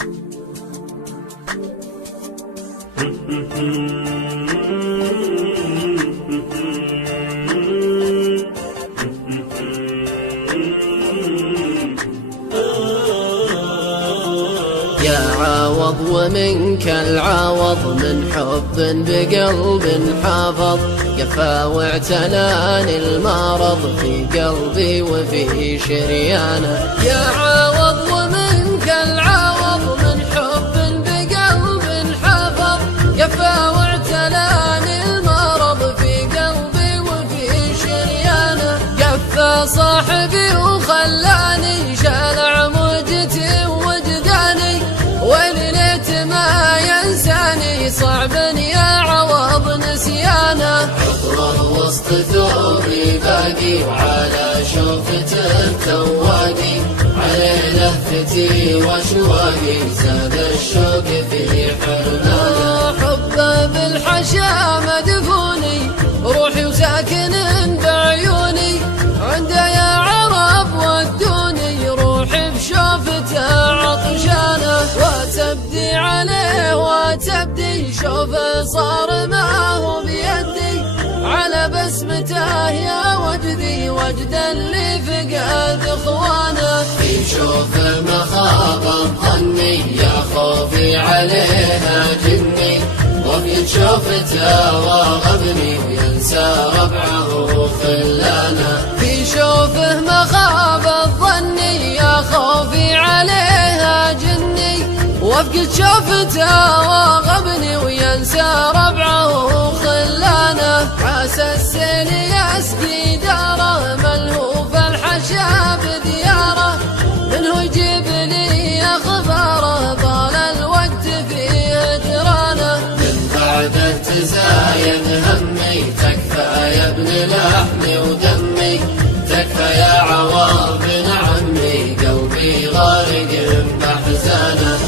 يا عوض ومنك العوض، من حب بقلب حافظ، قفا واعتلاني المرض في قلبي وفي شريانه. يا عوض ومنك العوض، من حب بقلب حافظ، قفا واعتلاني المرض في قلبي وفي شريانه. قفا صاحبي وخلاني شالع موجتي وجداني، وليت ما ينساني صعب يا عوض نسيانه. عطره وسط ثوبي باقي، وعلى شوفته تواقي، عليه لهفتي واشواقي، زاد الشوق في حرمانه. حبه بالحشا مدفوني، روحي وساكن بعيوني، عنده يا عرب ودوني، روحي بشوفته عطشانه. وتبدي عليه وتبدي، شوفه صار ما هو بيدي، على بسمته يا وجدي، وجد اللي فقد اخوانه. في شوفه مخاض ظني، يا خوفي عليها جني، وفي شوفته واغبني، وينسى ربعه وخلانه. في شوفه مخاض ظني، يا خوفي عليها جني، وفقد شوفته واغبني، وينسى ربعه وخلانه. عسى السيل يسقي داره، ملهوف الحشا بدياره، منه يجيب لي اخباره، طال الوقت في هجرانه. من بعده تزايد همي، تكفى يا ابن لحمي ودمي، تكفى يا عوض بن عمي، قلبي غارق بأحزانه.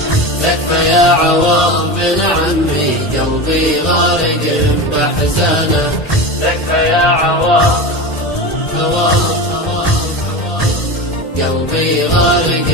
تكفى يا عوض بن عمي، قلبي غارق بأحزانه. تكفى يا عوض، قلبي غارق